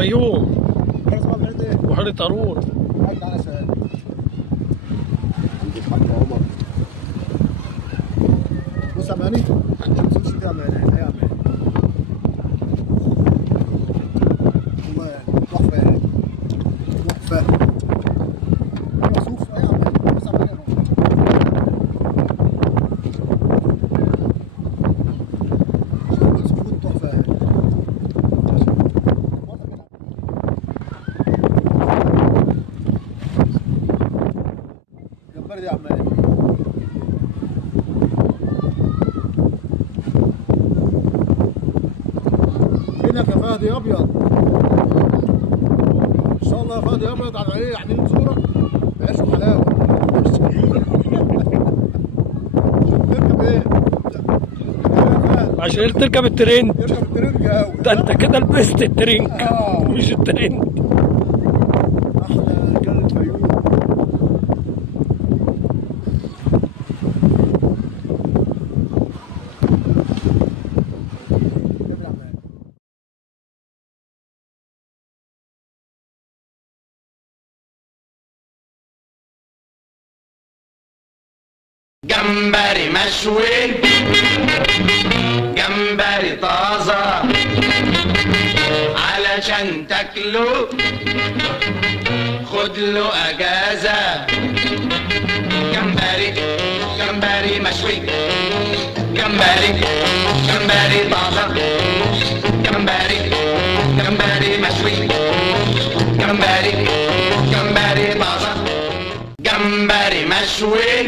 الفيوم. بحيرة ايه؟ بحيرة قارون. تعالى سهل. عندك حاج عمر. بص يا ماني، ما تنسوش دي يا ماني، يا ماني. والله يعني تحفة يعني. تحفة. ايوه شوف ايه يا ماني، بص يا ماني. سكوت تحفة يعني. جمبري يا عمال. فينك يا فهد يا ابيض؟ ان شاء الله يا فهد يا ابيض على ايه؟ يعني نزورك عيش وحلاوه. تركب ايه؟ عشان تركب الترند. تركب الترنج قوي. ده انت كده لبست الترنج مش الترند. احلى رجال الفيوم. جمبري مشوي، جمبري طازة علشان تاكله خد له اجازة. جمبري جمبري مشوي، جمبري جمبري طازة، جمبري جمبري مشوي، جمبري جمبري طازة، جمبري مشوي